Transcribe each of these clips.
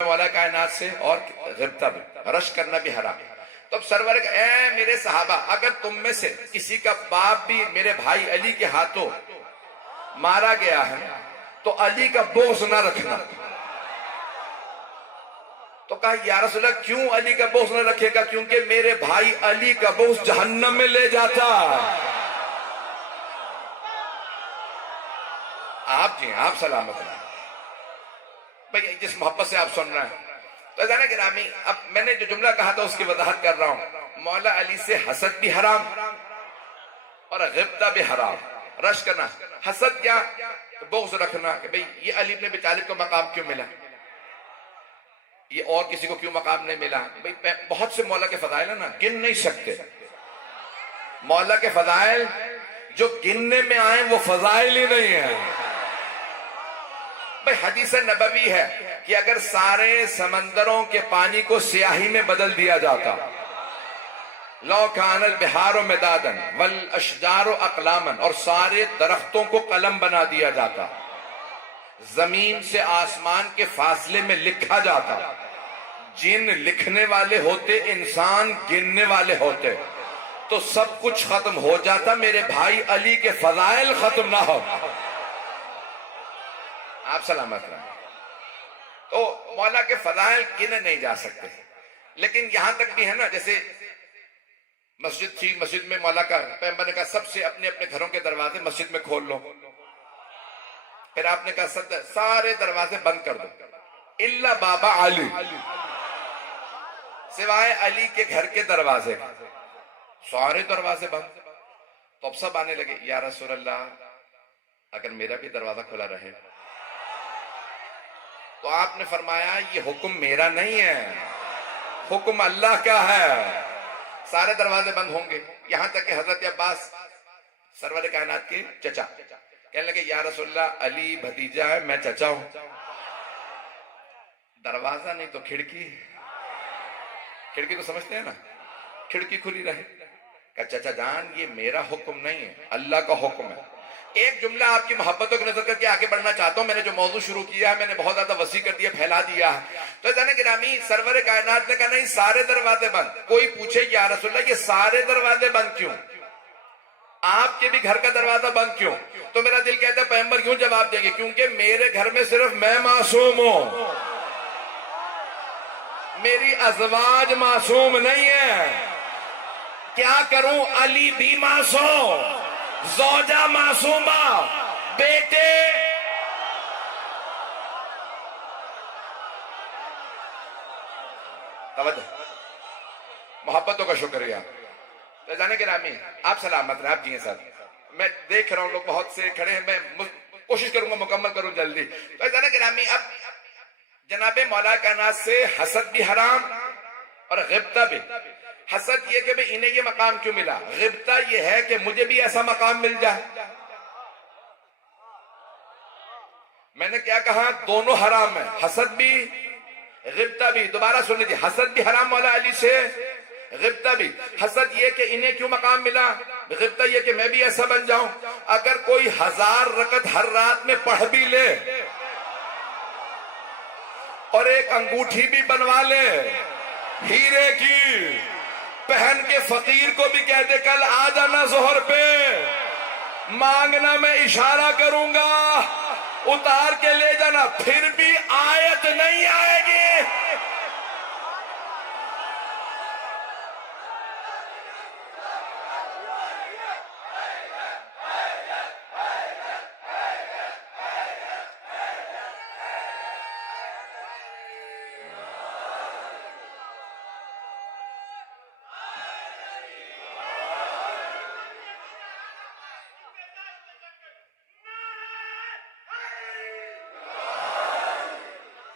مولا کائنات سے اور غبطہ بھی، رشک کرنا بھی حرام۔ تو اب سرور کا اے میرے صحابہ، اگر تم میں سے کسی کا باپ بھی میرے بھائی علی کے ہاتھوں مارا گیا ہے تو علی کا بغض نہ رکھنا۔ تو کہا یا رسول اللہ کیوں علی کا بغض نہ رکھے گا؟ کیونکہ میرے بھائی علی کا بغض جہنم میں لے جاتا۔ آپ سلامت رہیں بھئی، جس محبت سے آپ سن رہے ہیں۔ تو جانا گرامی، اب میں نے جو جملہ کہا تھا اس کی وضاحت کر رہا ہوں۔ مولا علی سے حسد بھی حرام اور غبطہ بھی حرام، رشک کرنا۔ حسد کیا؟ بغض رکھنا کہ بھئی یہ علی ابن ابی طالب کو مقام کیوں ملا، یہ اور کسی کو کیوں مقام نہیں ملا۔ بھئی بہت سے مولا کے فضائل ہیں نا، گن نہیں سکتے۔ مولا کے فضائل جو گننے میں آئیں وہ فضائل ہی نہیں ہیں۔ بھئی حدیث نبوی ہے کہ اگر سارے سمندروں کے پانی کو سیاہی میں بدل دیا جاتا، لو کان البحار مدادا والاشجار اقلاما، اور سارے درختوں کو قلم بنا دیا جاتا، زمین سے آسمان کے فاصلے میں لکھا جاتا، جن لکھنے والے ہوتے انسان گننے والے ہوتے، تو سب کچھ ختم ہو جاتا، میرے بھائی علی کے فضائل ختم نہ ہو۔ آپ سلامت رہیں۔ تو مولا کے فضائل گنے نہیں جا سکتے، لیکن یہاں تک بھی ہے نا، جیسے مسجد تھی، مسجد میں مولا کا پیغمبر نے کہا سب سے اپنے اپنے گھروں کے دروازے مسجد میں کھول لو، پھر آپ نے کہا سارے دروازے بند کر دو الا بابا علی، سوائے علی کے گھر کے دروازے، سارے دروازے بند۔ تو اب سب آنے لگے، یا رسول اللہ اگر میرا بھی دروازہ کھلا رہے؟ تو آپ نے فرمایا یہ حکم میرا نہیں ہے، حکم اللہ کا ہے، سارے دروازے بند ہوں گے۔ یہاں تک کہ حضرت عباس سرور کائنات کے چچا کہنے لگے یا رسول اللہ علی بھتیجا ہے، میں چچا ہوں، دروازہ نہیں تو کھڑکی تو سمجھتے ہیں نا، کھڑکی کھلی رہے۔ کہ چچا جان یہ میرا حکم نہیں ہے، اللہ کا حکم ہے۔ ایک جملہ آپ کی محبتوں کی نظر کر کے آگے بڑھنا چاہتا ہوں۔ میں نے جو موضوع شروع کیا ہے میں نے بہت زیادہ وسیع کر دیا، پھیلا دیا ہے۔ تو جانے گرامی، سرور کائنات نے کہا نہیں سارے دروازے بند۔ کوئی پوچھے یا رسول اللہ یہ سارے دروازے بند کیوں، آپ کے بھی گھر کا دروازہ بند کیوں؟ تو میرا دل کہتا ہے پیغمبر کیوں جواب دیں گے، کیونکہ میرے گھر میں صرف میں معصوم ہوں، میری ازواج معصوم نہیں ہے۔ کیا کروں، علی بھی معصوم، زوجہ معصومہ، بیٹے توجہ، محبتوں کا شکریہ۔ تو جانے گرامی آپ سلامت رہے، آپ جی ہیں سر، میں دیکھ رہا ہوں لوگ بہت سے کھڑے ہیں، میں کوشش کروں گا مکمل کروں جلدی۔ تو جانے گرامی اب جناب مولا کائنات سے حسد بھی حرام اور غبطہ بھی۔ حسد یہ کہ بھئی انہیں یہ مقام کیوں ملا، غبطہ یہ ہے کہ مجھے بھی ایسا مقام مل جائے۔ میں نے کیا کہا، دونوں حرام ہیں، حسد بھی غبطہ بھی۔ دوبارہ سن لیجیے، حسد بھی حرام مولا علی سے، غبطہ بھی۔ حسد یہ کہ انہیں کیوں مقام ملا، غبطہ یہ کہ میں بھی ایسا بن جاؤں۔ اگر کوئی 1000 رکعت ہر رات میں پڑھ بھی لے اور ایک انگوٹھی بھی بنوا لے ہیرے کی، پہن کے فقیر کو بھی کہہ دے کل آ جانا ظہر پہ، مانگنا میں اشارہ کروں گا، اتار کے لے جانا، پھر بھی آیت نہیں آئے گی۔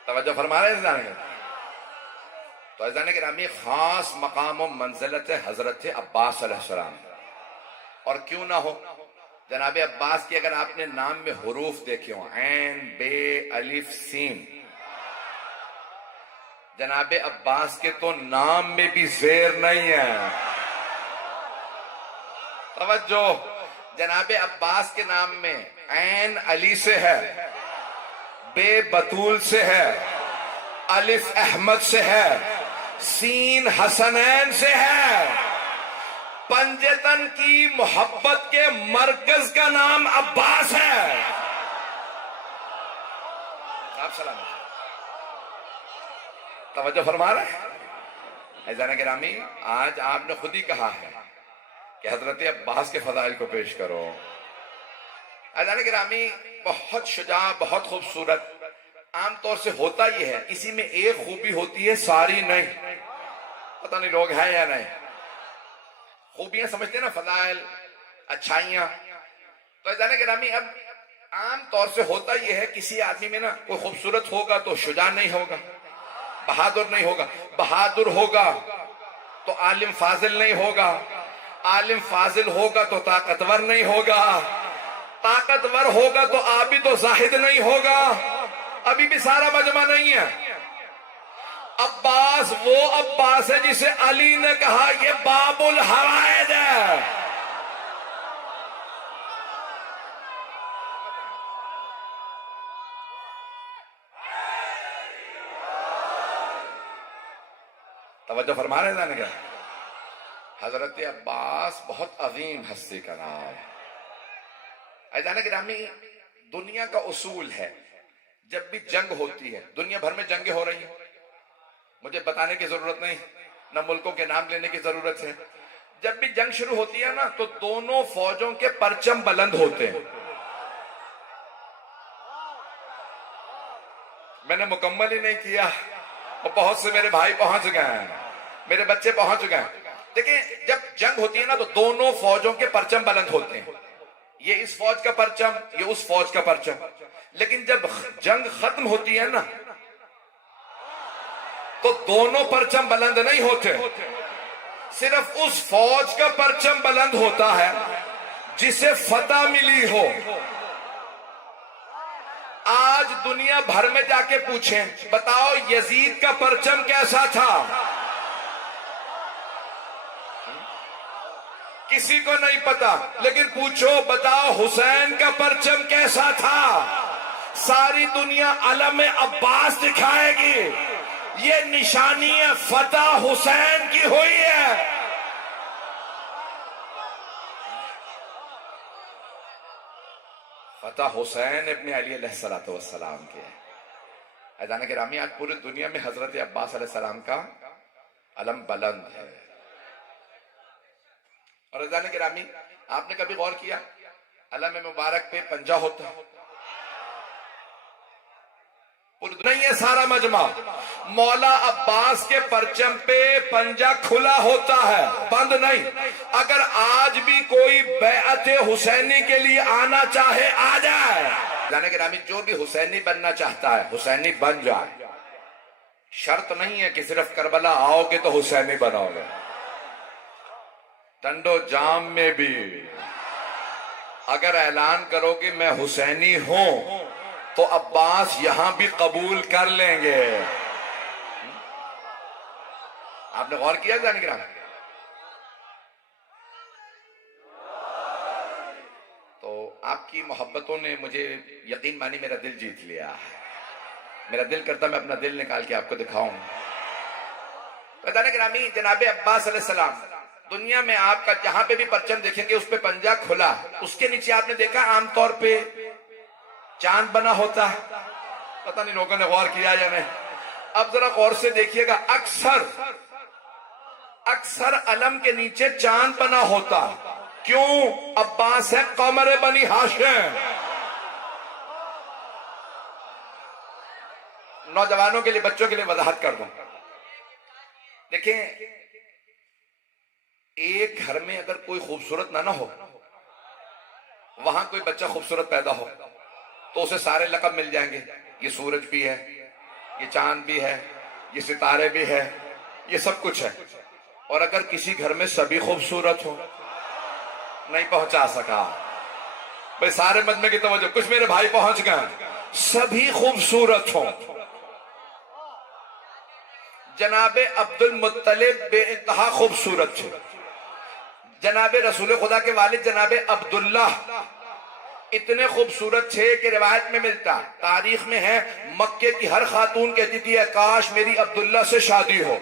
توجہ فرما رہے ہیں جانے، تو عزیزان گرامی خاص مقام و منزلت حضرت عباس علیہ السلام، اور کیوں نہ ہو جناب عباس کی اگر آپ نے نام میں حروف دیکھے ہوں، عین بے الف سین، جناب عباس کے تو نام میں بھی زیر نہیں ہے۔ توجہ، جناب عباس کے نام میں عین علی سے ہے، بے بطول سے ہے، الف احمد سے ہے، سین حسنین سے ہے، پنجتن کی محبت کے مرکز کا نام عباس ہے. آپ سلام توجہ فرما رہے ہیں. عزیزان گرامی، آج آپ نے خود ہی کہا ہے کہ حضرت عباس کے فضائل کو پیش کرو. عزیزان گرامی، بہت شجاع، بہت خوبصورت. عام طور سے ہوتا یہ ہے، کسی میں ایک خوبی ہوتی ہے، ساری نہیں. پتہ نہیں لوگ ہیں یا نہیں. خوبیاں سمجھتے ہیں نا، فضائل، اچھائیاں. تو عزیزان گرامی، اب عام طور سے ہوتا یہ ہے، کسی آدمی میں نا کوئی خوبصورت ہوگا تو شجاع نہیں ہوگا، بہادر نہیں ہوگا. بہادر ہوگا تو عالم فاضل نہیں ہوگا، عالم فاضل ہوگا تو طاقتور نہیں ہوگا، طاقتور ہوگا تو عابد و زاہد نہیں ہوگا. ابھی بھی سارا مجمع نہیں ہے. عباس وہ عباس ہے جسے علی نے کہا یہ باب الحوائد ہے. توجہ فرما رہے ہیں کیا؟ حضرت عباس بہت عظیم ہستی کا نام ہے. عزیزان گرامی، دنیا کا اصول ہے، جب بھی جنگ ہوتی ہے، دنیا بھر میں جنگیں ہو رہی ہیں، مجھے بتانے کی ضرورت نہیں، نہ ملکوں کے نام لینے کی ضرورت ہے. جب بھی جنگ شروع ہوتی ہے نا تو دونوں فوجوں کے پرچم بلند ہوتے ہیں. میں نے مکمل ہی نہیں کیا اور بہت سے میرے بھائی پہنچ گئے ہیں، میرے بچے پہنچ گئے. دیکھیں، جب جنگ ہوتی ہے نا تو دونوں فوجوں کے پرچم بلند ہوتے ہیں. یہ اس فوج کا پرچم، یہ اس فوج کا پرچم. لیکن جب جنگ ختم ہوتی ہے نا تو دونوں پرچم بلند نہیں ہوتے، صرف اس فوج کا پرچم بلند ہوتا ہے جسے فتح ملی ہو. آج دنیا بھر میں جا کے پوچھیں، بتاؤ یزید کا پرچم کیسا تھا؟ کسی کو نہیں پتا. لیکن پوچھو، بتاؤ حسین کا پرچم کیسا تھا؟ ساری دنیا علم عباس دکھائے گی. یہ نشانی فتح حسین کی ہوئی ہے. فتح حسین ابن علی علیہ السلام کے. عزیزان گرامی، آج پوری دنیا میں حضرت عباس علیہ السلام کا علم بلند ہے. اور عزیزان گرامی، آپ نے کبھی غور کیا علم مبارک پہ پنجہ ہوتا ہے؟ نہیں ہے سارا مجمع. مولا عباس کے پرچم پہ پنجہ کھلا ہوتا ہے، بند نہیں. اگر آج بھی کوئی بیعت حسینی کے لیے آنا چاہے آ جائے. جانے گرامی، جو بھی حسینی بننا چاہتا ہے حسینی بن جائے. شرط نہیں ہے کہ صرف کربلا آؤ گے تو حسینی بناؤ گے. ٹنڈو جام میں بھی اگر اعلان کرو کہ میں حسینی ہوں تو عباس یہاں بھی قبول کر لیں گے. آپ نے غور کیا جانے گرام؟ تو آپ کی محبتوں نے مجھے یقین مانی میرا دل جیت لیا. میرا دل کرتا میں اپنا دل نکال کے آپ کو دکھاؤں. جانے گرامی، جناب عباس علیہ السلام، دنیا میں آپ کا جہاں پہ بھی پرچم دیکھیں گے اس پہ پنجہ کھلا. اس کے نیچے آپ نے دیکھا عام طور پہ چاند بنا ہوتا ہے. پتہ نہیں لوگوں نے غور کیا یا نہیں. اب ذرا غور سے دیکھیے گا، اکثر علم کے نیچے چاند بنا ہوتا. کیوں؟ عباس ہے قمر بنی ہاشم. نوجوانوں کے لیے، بچوں کے لیے وضاحت کر دوں. دیکھیں، ایک گھر میں اگر کوئی خوبصورت نہ ہو، وہاں کوئی بچہ خوبصورت پیدا ہو تو اسے سارے لقب مل جائیں گے. یہ سورج بھی ہے، یہ چاند بھی ہے، یہ ستارے بھی ہے، یہ سب کچھ ہے. اور اگر کسی گھر میں سبھی خوبصورت ہو، نہیں پہنچا سکا بھئی، سارے مجمع کی توجہ، کچھ میرے بھائی پہنچ گئے، سبھی خوبصورت ہوں. جناب عبد المطلب بے انتہا خوبصورت تھے. جناب رسول خدا کے والد جناب عبداللہ اتنے خوبصورت تھے کہ روایت میں ملتا، تاریخ میں ہے، مکے کی ہر خاتون کہتی تھی کاش میری عبداللہ سے شادی ہو۔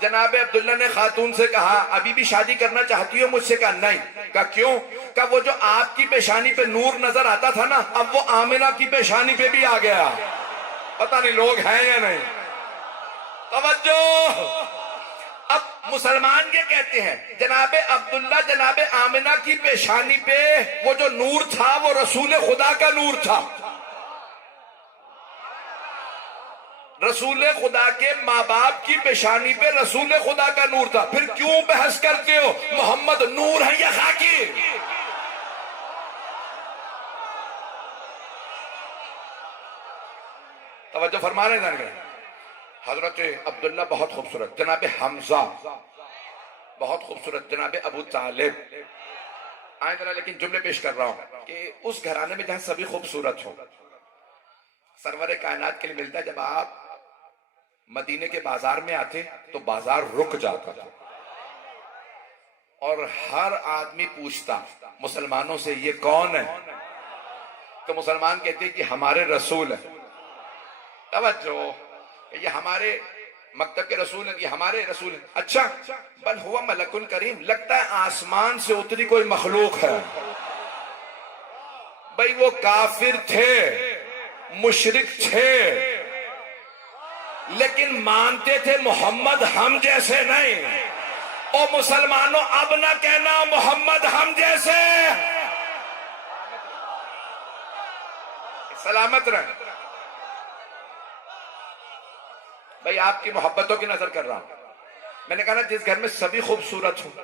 جناب عبداللہ نے خاتون سے کہا ابھی بھی شادی کرنا چاہتی ہو مجھ سے؟ کہا نہیں۔ کہا کیوں؟ کہا وہ جو آپ کی پیشانی پہ نور نظر آتا تھا نا، اب وہ آمنہ کی پیشانی پہ بھی آ گیا۔ پتہ نہیں لوگ ہیں یا نہیں۔ توجہ، اب مسلمان یہ کہتے ہیں جناب عبداللہ جناب آمنہ کی پیشانی پہ وہ جو نور تھا وہ رسول خدا کا نور تھا، رسول خدا کے ماں باپ کی پیشانی پہ رسول خدا کا نور تھا۔ پھر کیوں بحث کرتے ہو محمد نور ہے یا خاکی؟ توجہ فرما رہے ہیں۔ حضرت عبداللہ بہت خوبصورت، جناب حمزہ بہت خوبصورت، جناب ابو طالب۔ آئیں ذرا لیکن جملے پیش کر رہا ہوں کہ اس گھرانے میں جہاں سبھی خوبصورت ہو، سرور کائنات کے لیے ملتا ہے جب آپ مدینے کے بازار میں آتے تو بازار رک جاتا تھا اور ہر آدمی پوچھتا مسلمانوں سے یہ کون ہے؟ تو مسلمان کہتے ہیں کہ ہمارے رسول ہیں۔ توجہ، یہ ہمارے مکتب کے رسول ہیں، یہ ہمارے رسول ہیں۔ اچھا، بل ہوا ملک کریم، لگتا ہے آسمان سے اتری کوئی مخلوق ہے۔ بھئی وہ کافر تھے، مشرک تھے، لیکن مانتے تھے محمد ہم جیسے نہیں۔ او مسلمانوں اب نہ کہنا محمد ہم جیسے، سلامت رہیں۔ بھئی آپ کی محبتوں کی نظر کر رہا ہوں۔ میں نے کہا نا جس گھر میں سبھی خوبصورت ہوں،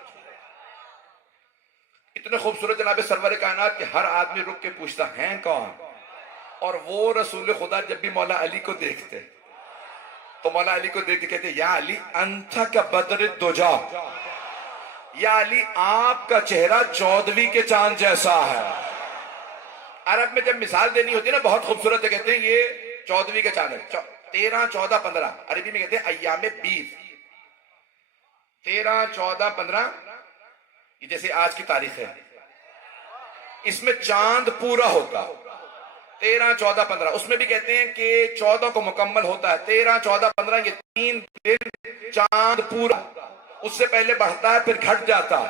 اتنے خوبصورت جناب سرور کائنات کہ ہر آدمی رک کے پوچھتا ہیں کون؟ اور وہ رسول خدا جب بھی مولا علی کو دیکھتے تو مولا علی کو دیکھ کے کہتے یا علی انت کا بدر الدجا، یا علی آپ کا چہرہ چودھویں کے چاند جیسا ہے۔ عرب میں جب مثال دینی ہوتی ہے نا بہت خوبصورت ہے، کہتے ہیں یہ چودھویں کے چاند ہے، 13 14 15، عربی میں کہتے ہیں ایام 20، 13 14 15، یہ جیسے آج کی تاریخ ہے، اس میں چاند پورا ہوتا، 13 14 15، اس میں بھی کہتے ہیں کہ 14 کو مکمل ہوتا ہے، 13 14 15، یہ 3 دن چاند پورا، اس سے پہلے بڑھتا ہے پھر گھٹ جاتا۔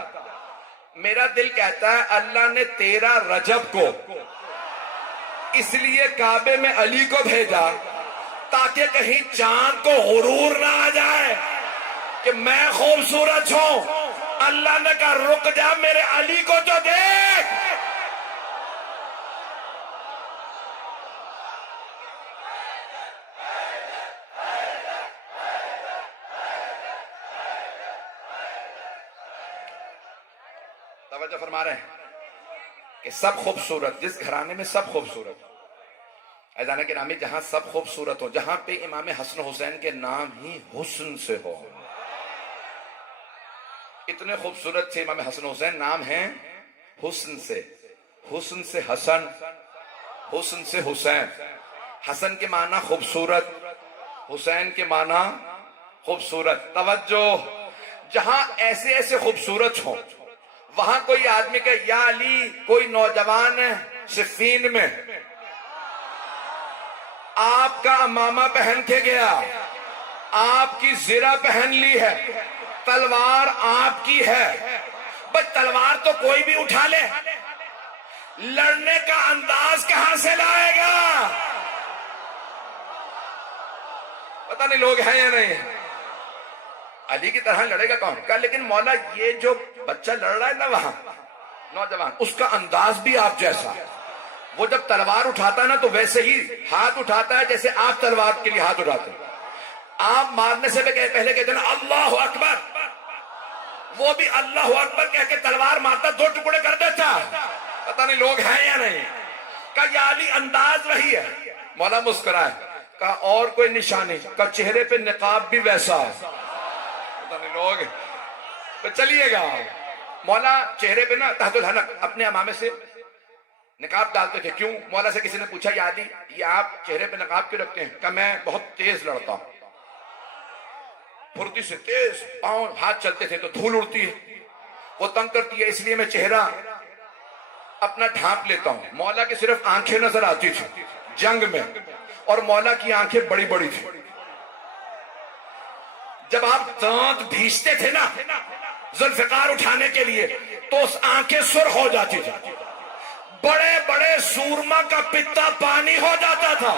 میرا دل کہتا ہے اللہ نے 13 رجب کو اس لیے کعبے میں علی کو بھیجا تاکہ کہیں چاند کو غرور نہ آ جائے کہ میں خوبصورت ہوں۔ اللہ نے کہا رک جا میرے علی کو تو دیکھ۔ توجہ فرما رہے ہیں کہ سب خوبصورت، جس گھرانے میں سب خوبصورت، ایزانے کے نامی جہاں سب خوبصورت ہو، جہاں پہ امام حسن حسین کے نام ہی حسن سے ہو، اتنے خوبصورت تھے امام حسن حسین، نام ہیں حسن سے، حسن سے حسن، حسن سے حسین۔ حسن کے معنی خوبصورت، حسین کے معنی خوبصورت۔ توجہ، جہاں ایسے ایسے خوبصورت ہوں وہاں کوئی آدمی کہ یا علی، کوئی نوجوان صفین میں آپ کا امامہ پہن کے گیا، آپ کی زرہ پہن لی ہے، تلوار آپ کی ہے، بس تلوار تو کوئی بھی اٹھا لے، لڑنے کا انداز کہاں سے لائے گا؟ پتہ نہیں لوگ ہیں یا نہیں۔ علی کی طرح لڑے گا کون؟ کہا لیکن مولا یہ جو بچہ لڑ رہا ہے نا وہاں نوجوان، اس کا انداز بھی آپ جیسا، وہ جب تلوار اٹھاتا ہے نا تو ویسے ہی ہاتھ اٹھاتا ہے جیسے آپ تلوار کے لیے ہاتھ اٹھاتے ہیں۔ آپ مارنے سے پہلے کہتے ہیں نا اللہ اکبر، وہ بھی اللہ اکبر کہہ کے تلوار مارتا، 2 ٹکڑے کر دیتا۔ پتہ نہیں لوگ ہیں یا نہیں۔ کہا یا علی انداز وہی ہے۔ مولا مسکرائے، کہا اور کوئی نشانی؟ کہا چہرے پہ نقاب بھی ویسا ہے۔ پتہ نہیں لوگ، تو چلیے گا۔ مولا چہرے پہ نا تحت الحنک اپنے امامے سے نقاب ڈالتے تھے۔ کیوں؟ مولا سے کسی نے پوچھا یا علی یہ آپ چہرے پہ نقاب کیوں رکھتے ہیں؟ کہا میں بہت تیز لڑتا ہوں، پھرتی سے تیز پاؤں ہاتھ چلتے تھے تو دھول اڑتی ہے، وہ تنگ کرتی ہے، اس لیے میں چہرہ اپنا ڈھانپ لیتا ہوں. مولا کی صرف آنکھیں نظر آتی تھی جنگ میں, اور مولا کی آنکھیں بڑی بڑی تھی. جب آپ دانت بھیجتے تھے نا ذوالفقار اٹھانے کے لیے, تو اس آنکھیں سرخ ہو جاتی تھی, بڑے بڑے سورما کا پتا پانی ہو جاتا تھا.